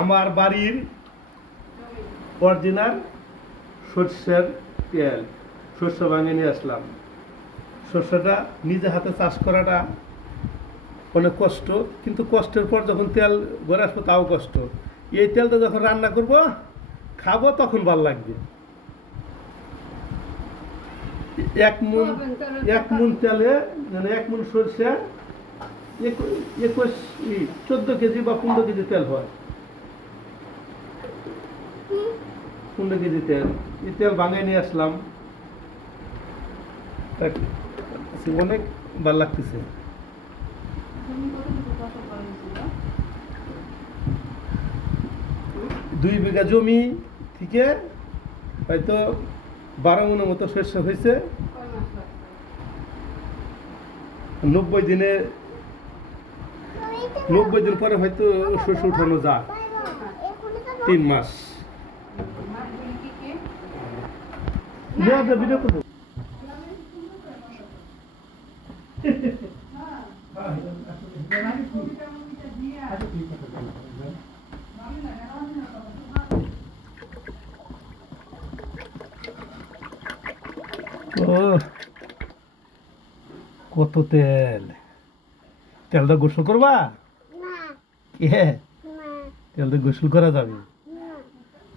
আমার বাড়ির অরিজিনাল সর্ষের তেল, শস্য ভাঙে নিয়ে আসলাম। শস্যটা নিজে হাতে চাষ করাটা অনেক কষ্ট, কিন্তু কষ্টের পর যখন তেল ঘরে আসবো তাও কষ্ট। এই তেলটা যখন রান্না করব খাবো তখন ভালো লাগবে। এক মন তেলে মানে 1 মন সরষে 14 কেজি বা 15 কেজি তেল হয়। 15 কেজি তেল, এই তেল ভাঙাই নিয়ে আসলাম। অনেক ভালো লাগতেছে। 2 বিঘা জমি থেকে হয়তো 12 মনের মতো শস্য হয়েছে। 90 দিন পরে হয়তো শস্য উঠানো যায়, 3 মাস। ভিডিও করবো। কত তেল! তেলটা গোসল করবা? কে? তেলটা গোসল করা যাবে?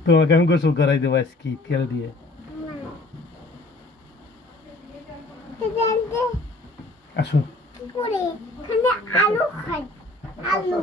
তোমাকে আমি গোসল করাই দেবো আজকে তেল দিয়ে। আসো। আলু খাই, আলু।